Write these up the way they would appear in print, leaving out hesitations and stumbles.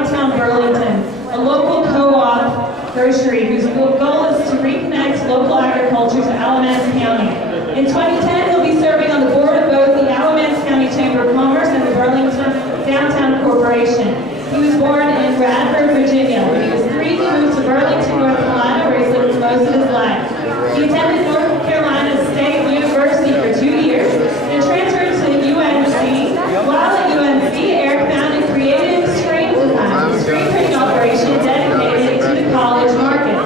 downtown Burlington, a local co-op grocery whose goal is to reconnect local agriculture to Alamance County. In 2010, he'll be serving on the board of both the Alamance County Chamber of Commerce and the Burlington Downtown Corporation. He was born in Bradford, Virginia. When he was 3, he moved to Burlington, North Carolina, where he lived most of his life. He attended North Carolina State University for 2 years and transferred to UNC. While at UNC, Eric founded Creative Screen Design, a screenprinting operation dedicated to the college market.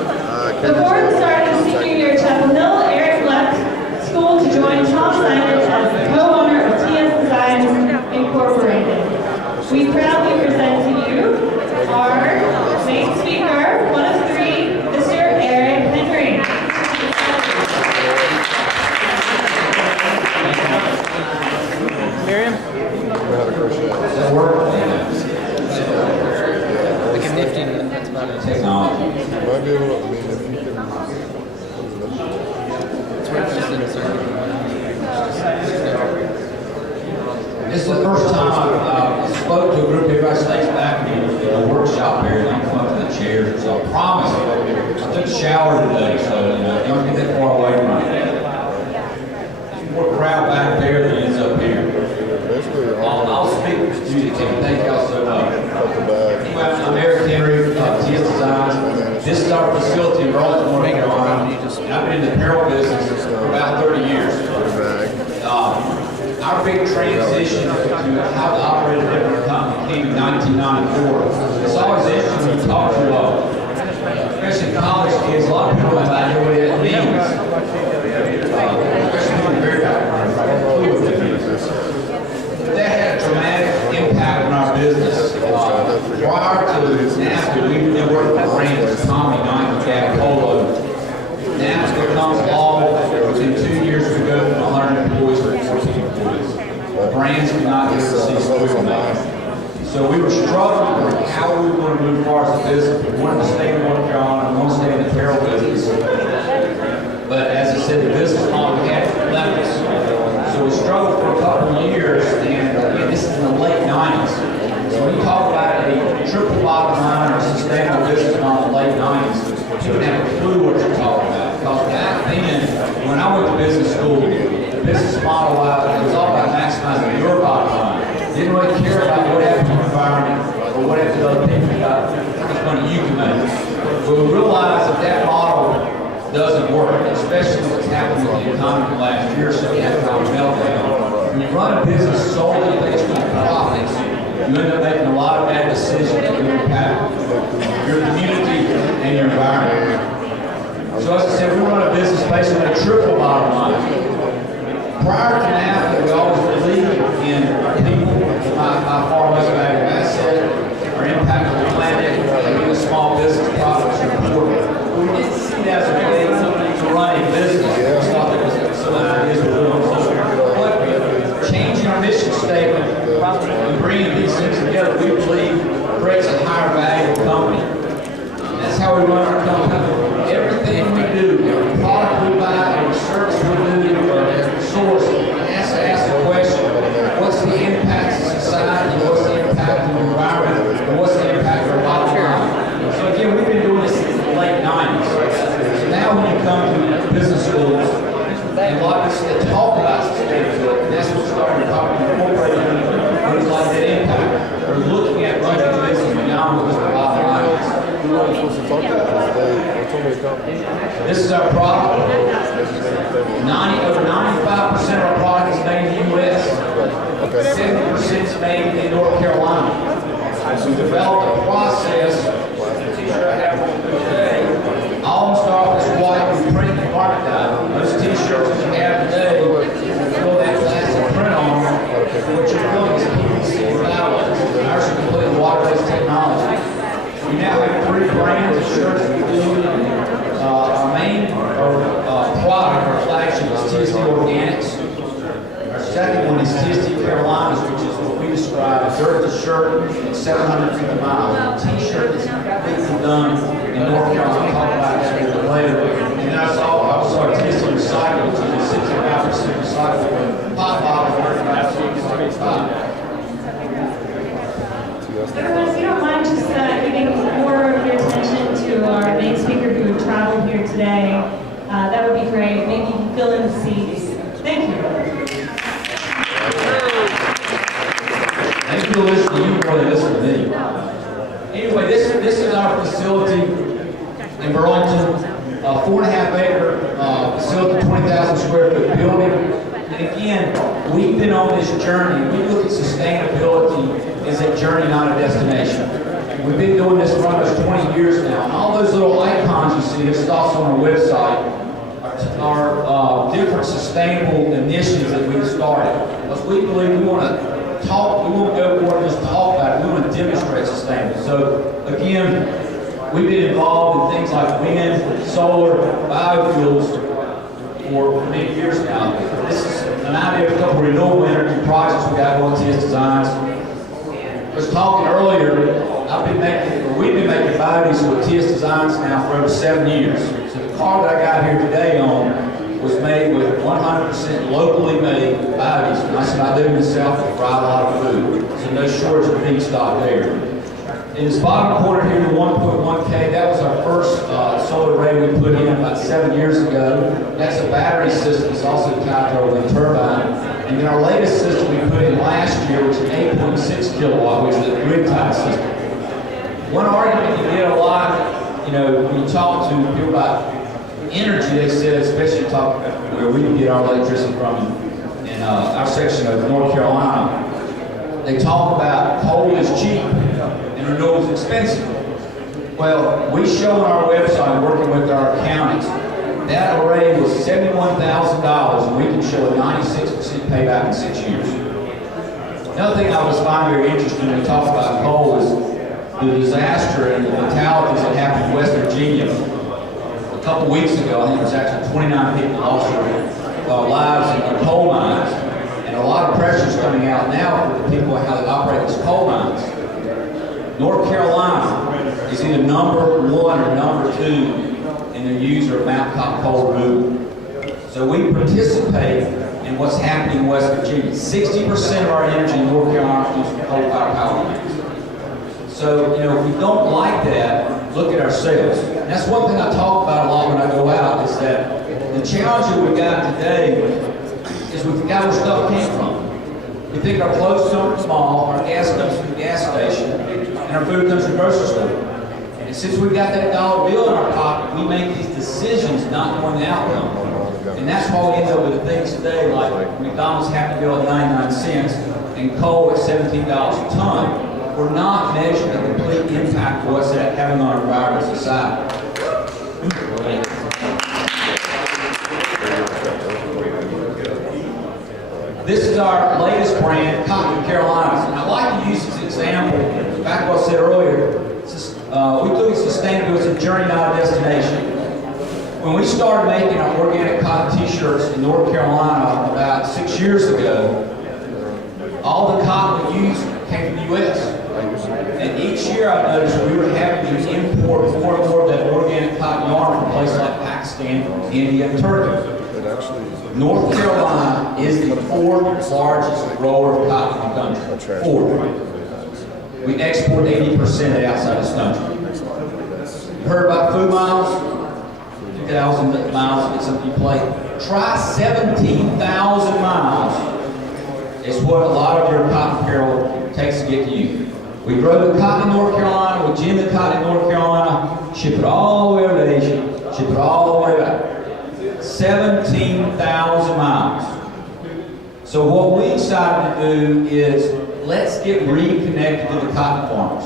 Before the start of his senior year at Chapel Hill, Eric left school to join Tom Sineath as the co-owner of TSD Incorporated. We proudly present to you our main speaker, one of 3, Mr. Eric Henry. Miriam? Does that work? Like a nifty, that's about it. Technology. Might be able to, I mean, if you can. It's worth just in a circuit. This is the first time I spoke to a group of everybody stays back in a workshop here, and I'm coming up to the chairs. So I promise I took a shower today, so don't get that far away from me. There's more crowd back there than is up here. I'll speak to you, Tim. Thank y'all so much. Anyway, I'm Eric Henry, TS Design. This is our facility in Burlington, North Carolina. And I've been in the apparel business for about 30 years. Our big transition to how to operate a different company came in 1994. It's always interesting when you talk to, especially college kids, a lot of people have no idea what it means. Especially when you're that had a dramatic impact on our business. Prior to NAFTA, we've been working with brands Tommy, Nike, Gap, Polo. NAFTA comes along within 2 years we go from 100 employees to 14 employees. Brands could not get to see quickly. So we were struggling with how we were going to move forward as a business. We wanted to stay in North Carolina, we wanted to stay in the apparel business. But as I said, the business model we had left us. So we struggled for a couple of years, and again, this is in the late 90s. So when you talk about a triple bottom line or a sustainable business model in the late 90s, you wouldn't have a clue what you're talking about. Because back then, when I went to business school, the business model was all about maximizing your bottom line. Didn't really care about what happened to the environment or what happened to other people about how much money you can make. But we realized that that model doesn't work, especially what's happened with the economy the last year or so. You have a meltdown. When you run a business solely based on profits, you end up making a lot of bad decisions that impact your community and your environment. So as I said, we run a business based on a triple bottom line. Prior to NAFTA, we always believed in our people, by far most valuable asset, our impact on the planet, and being a small business, profits are important. We didn't see that as a way to run a business. We thought there was some ideas we were doing. So changing our mission statement and bringing these things together, we believe creates a higher value company. That's how we run our company. Everything we do, every product we buy, every service we do, every source, has to ask the question, what's the impact to society, what's the impact on the environment, and what's the impact on our bottom line? So again, we've been doing this since the late 90s. So now when you come to business schools, and a lot of us that talk about sustainability, that's what started talking to incorporating things like that impact. They're looking at running the business beyond what the bottom line is. This is our product. Over 95% of our product is made in the U.S. 70% is made in North Carolina. So we developed a process. The t-shirt I have on today, all start with white and print and market dye. Those t-shirts that you have today, fill that plastic print on them. What you're filling is PVC flowers. Ours is completely water-based technology. We now have 3 brands of shirts that we do. Our main product, our flagship, is TSD Organics. Our second one is TSD Carolinas, which is what we describe as dirt to shirt at 750 miles. A t-shirt that's completely done in North Carolina. I'll talk about that a little later. And then also our TSD Recycle, which is 65% recyclable. Pop bottle, 35%. Everyone, if you don't mind just today, that would be great. Maybe you can fill in the seats. Thank you. Thank you for listening. You really listen to me. Anyway, this is our facility in Burlington, a 4.5 acre facility, 20,000 square foot building. And again, we've been on this journey. We look at sustainability as a journey, not a destination. We've been doing this for almost 20 years now. And all those little icons you see, this is also on our website, are different sustainable initiatives that we've started. Because we believe we want to talk, we won't go more than just talk about it, we want to demonstrate sustainable. So again, we've been involved in things like wind, solar, biofuels for many years now. This is an idea of a couple of renewable energy projects we got going TS Designs. I was talking earlier, we've been making biodiesel with TS Designs now for over 7 years. So the car that I got here today on was made with 100% locally made biodiesel. And I said I live in the South and fry a lot of food, so no shortage of feedstock there. In this bottom corner here, the 1.1K, that was our first solar array we put in about 7 years ago. That's a battery system. It's also tied to our wind turbine. And then our latest system we put in last year, which is an 8.6 kilowatt, which is a grid-tied system. One argument you get a lot, when you talk to people about energy, they said, especially talk where we can get our electricity from in our section of North Carolina, they talk about coal is cheap and renewables expensive. Well, we show on our website, working with our counties, that array was $71,000, and we can show a 96% payback in 6 years. Another thing I always find very interesting when we talk about coal is the disaster and the fatalities that happened in West Virginia. A couple weeks ago, I think there was actually 29 people lost their lives in the coal mines, and a lot of pressure is coming out now for the people how they operate these coal mines. North Carolina is either number 1 or number 2 in their user of Mount Top coal removal. So we participate in what's happening in West Virginia. 60% of our energy in North Carolina comes from coal-fired power plants. So, if we don't like that, look at ourselves. And that's one thing I talk about a lot when I go out, is that the challenge that we've got today is we've got where stuff came from. We think our clothes come from small, our gas comes from the gas station, and our food comes from the grocery store. And since we've got that dollar bill in our pocket, we make these decisions not knowing the outcome. And that's why we end up with things today like McDonald's Happy Meal at 99 cents and coal at $17 a ton. We're not measuring the complete impact of what's that having on our environment and society. This is our latest brand, Cotton Carolinas. And I like to use this example, back to what I said earlier. We look at sustainability as a journey, not a destination. When we started making our organic cotton t-shirts in North Carolina about 6 years ago, all the cotton we used came from the U.S. And each year I noticed we were having to import more and more of that organic cotton yarn from places like Pakistan, India, and Turkey. North Carolina is the 4th largest grower of cotton in the country. 4th. We export 80% of it outside this country. You heard about food miles? 2,000 miles is something you play. Try 17,000 miles. It's what a lot of your cotton apparel takes to get to you. We grow the cotton in North Carolina, we gin the cotton in North Carolina, ship it all the way over to Asia, ship it all the way back. 17,000 miles. So what we decided to do is let's get reconnected to the cotton farmers.